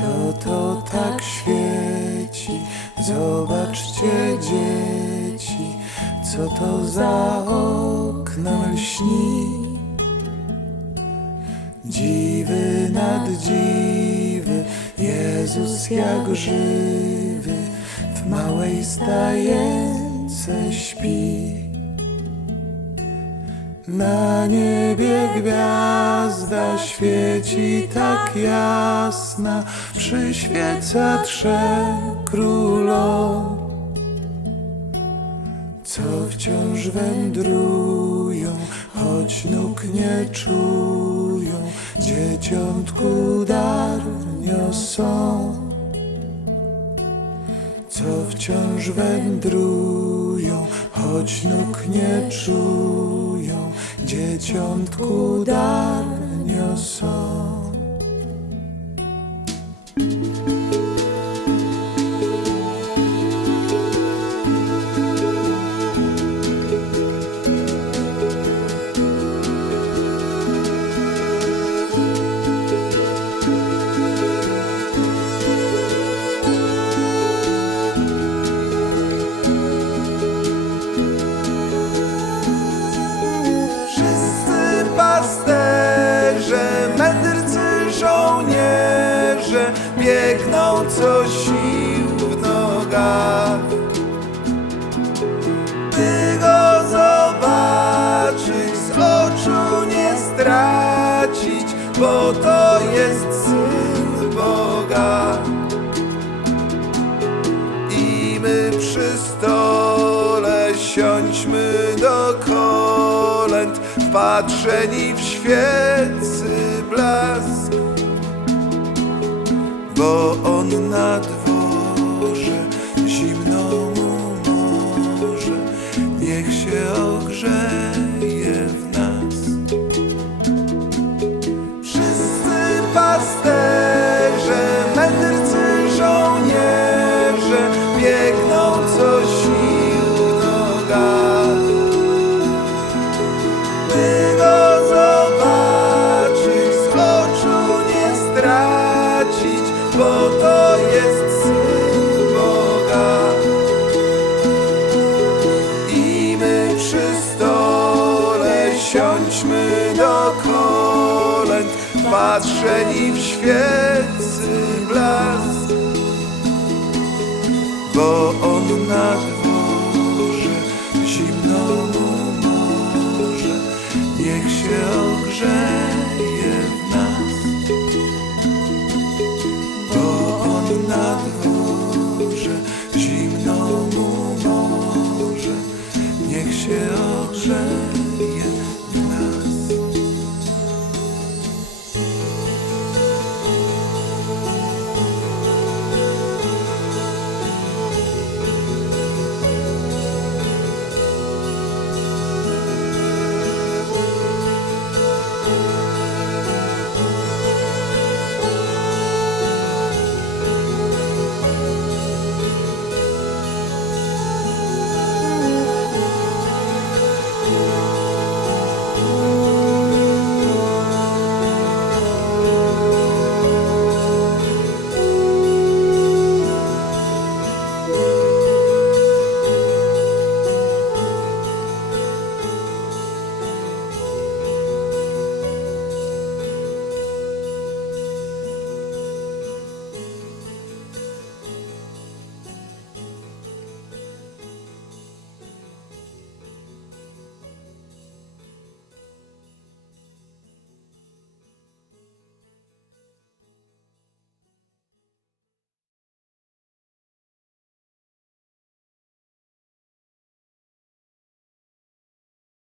Co to tak świeci? Zobaczcie dzieci, co to za oknem lśni. Dziwy nad dziwy, Jezus jak żywy w małej stajence śpi. Na niebie gwiazda świeci tak jasna, przyświeca trzech królom, co wciąż wędrują, choć nóg nie czują, dzieciątku dar niosą. Co wciąż wędrują, choć nóg nie czują, dzieciątku dar niosą. Bo to jest Syn Boga. I my przy stole siądźmy do kolęd, wpatrzeni w świecy blask. Bo on na dworze zimno mu może, niech się ogrzeje zapatrzeni w świecy blask, bo on na dworze zimno mu może, niech się ogrzeje w nas, bo on na dworze zimno mu może, niech się ogrzeje.